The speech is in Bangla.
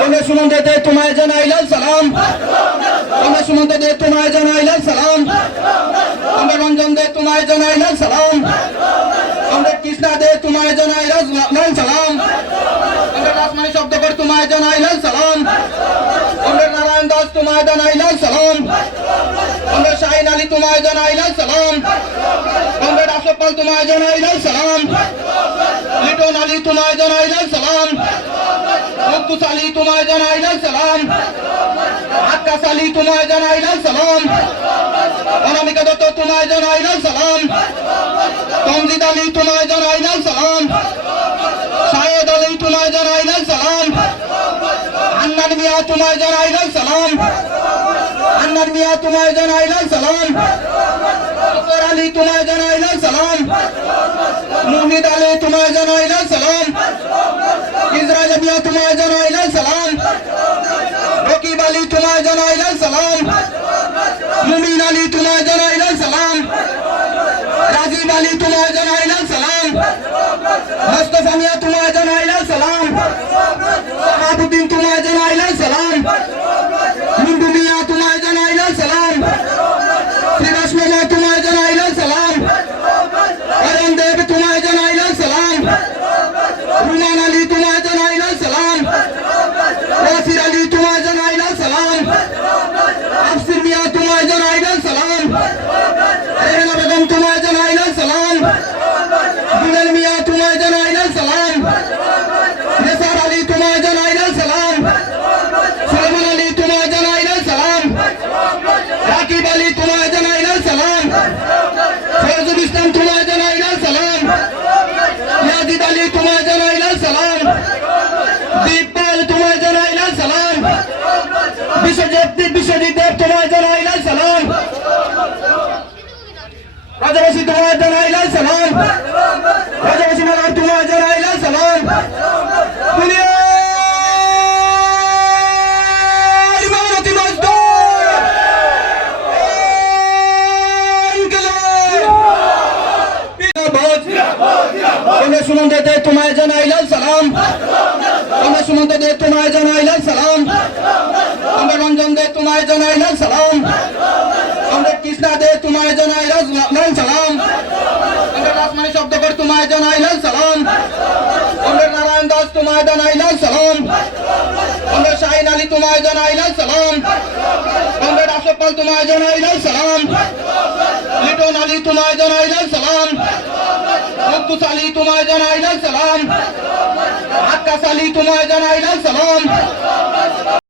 কংগ্রেস সুমন্ত দে তোমায় জানাইলাম সালাম। কংগ্রেস সুমন্ত দে তোমায় জানাইলাম সালাম। কংগ্রেস রঞ্জন দে তোমায় জানাইলাম সালাম। কংগ্রেস কৃষ্ণা দে তোমায় জানাইলাম সালাম। কংগ্রেস রাসমানি শব্দ করে তোমায় জানাইলাম সালাম। কংগ্রেস নারায়ণ দাস তোমায় জানাইলাম সালাম। কংগ্রেস শাহিন আলী তোমায় জানাইলাম সালাম। কংগ্রেস রাষ্ট্রপাল তোমায় জানাইলাম সালাম। লিটন আলী তোমায় জানাইলাম সালাম। মুক্তুস আলী তোমায় জানাইলাম সালাম। আক্কাস আলী তোমায় জানাইলাম সালাম। অনামিকা দত্ত তোমায় জানাইলাম সালাম। তমজিদ আলী তোমায় জানাইলাম সালাম। শাহেদ আলী তোমায় জানাইলাম সালাম। আন্নান মিয়া তোমায় জানাইলাম সালাম। আন্নান মিয়া তোমায় জানাইলাম সালাম। আকবর আলী তোমায় জানাইলাম সালাম। মুমিদ আলী তোমায় মিয়া তোমায় জানাইলাম সালাম। রকিব আলী তোমায় জানাইলাম সালাম। মুমিন আলী তোমায় জানাইলাম সালাম। রাজীব আলী তোমায় জানাইলাম সালাম। মোস্তফা মিয়া তোমায় জানাইলাম সালাম। শাহাবুদ্দিন তোমায় জানাইলাম সালাম মিন্টু মিয়া তোমায় জানাইলাম সালাম শ্রীবাস মামা তোমায় জানাইলাম সালাম অরুণ দেব তোমায় জানাইলাম সালাম রুমান আলী তোমায় জানাইলাম সালাম নাসির আলী তোমায় জানাইলাম সালাম আফসির মিয়া তোমায় জানাইলাম সালাম রেহেনা বেগম তোমায় জানাইলাম সালাম দুলাল মিয়া তোমায় জানাইলাম সালাম নেসার আলী তোমায় জানাইলাম সালাম সলমান আলী তোমায় জানাইলাম সালাম রাকিব আলী তোমায় জানাইলাম সালাম ফয়জুল ইসলাম তোমায় জানাইলাম সালাম। ইয়াজিদ আলী তোমায় জানাইলাম সালাম। দীপপাল তোমায় জানাইলাম সালাম। বিশ্বজিৎ বিশ্বজিৎ দেব তোমায় জানাইলাম সালাম। রাজাবাসী তোমায় জানাইলাম সালাম। সুমন্ত দে তোমায় জানাইলাম সালাম। কংগ্রেস সুমন্ত দে তোমায় জানাইলাম সালাম। কংগ্রেস রঞ্জন দে তোমায় জানাইলাম সালাম। কংগ্রেস কৃষ্ণা দে তোমায় জানাইলাম সালাম। কংগ্রেস রাসমানি শব্দ করে তোমায় জানাইলাম সালাম। কংগ্রেস নারায়ণ দাস তোমায় জানাইলাম সালাম। কংগ্রেস শাহিন আলী তোমায় জানাইলাম সালাম। কংগ্রেস রাষ্ট্রপাল তোমায় জানাইলাম সালাম। লিটন আলী তোমায় জানাইলাম সালাম। লিটন আলী তোমায় জানাইলাম সালাম আক্কাস আলী তোমায় জানাইলাম সালাম